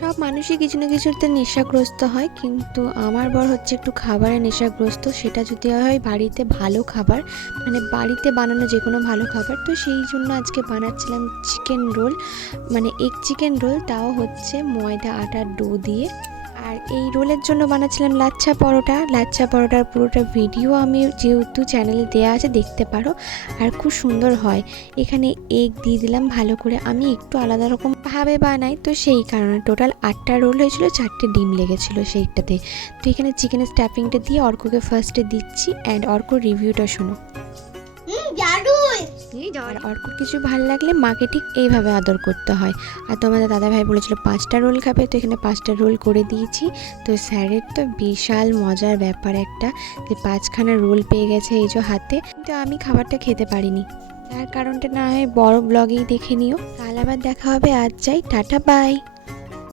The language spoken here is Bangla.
সব মানুষই কিছু না কিছুতে নেশাগ্রস্ত হয়, কিন্তু আমার বর হচ্ছে একটু খাবারে নেশাগ্রস্ত। সেটা যদি হয় বাড়িতে ভালো খাবার, মানে বাড়িতে বানানো যে কোনো ভালো খাবার। তো সেই জন্য আজকে বানাচ্ছিলাম চিকেন রোল, মানে এগ চিকেন রোল, তাও হচ্ছে ময়দা আটার ডো দিয়ে। আর এই রোলের জন্য বানাচ্ছিলাম লাচ্ছা পরোটা। লাচ্ছা পরোটার পুরোটা ভিডিও আমি যেহেতু চ্যানেলে দেওয়া আছে দেখতে পারো, আর খুব সুন্দর হয়। এখানে এগ দিয়ে দিলাম ভালো করে, আমি একটু আলাদা রকম ভাবে বানাই, তো সেই কারণে টোটাল 8টা রোল হয়েছিল, 4টে ডিম লেগেছিলো সেইটাতে। তো এখানে চিকেনের স্ট্যাফিংটা দিয়ে অর্ককে ফার্স্টে দিচ্ছি, অ্যান্ড অর্কর রিভিউটা শোনো। আর অর্কুর কিছু ভালো লাগলে মাকে ঠিক এইভাবে আদর করতে হয়। আর তোমাদের দাদাভাই বলেছিল 5টা রোল খাবে, তো এখানে 5টা রোল করে দিয়েছি। তো স্যারের তো বিশাল মজার ব্যাপার একটা, যে 5খানা রোল পেয়ে গেছে এই যে হাতে। কিন্তু আমি খাবারটা খেতে পারিনি, তার কারণটা না হয় বড় ব্লগেই দেখে নিও। কাল আবার দেখা হবে, আজ যাই, টাটা বাই।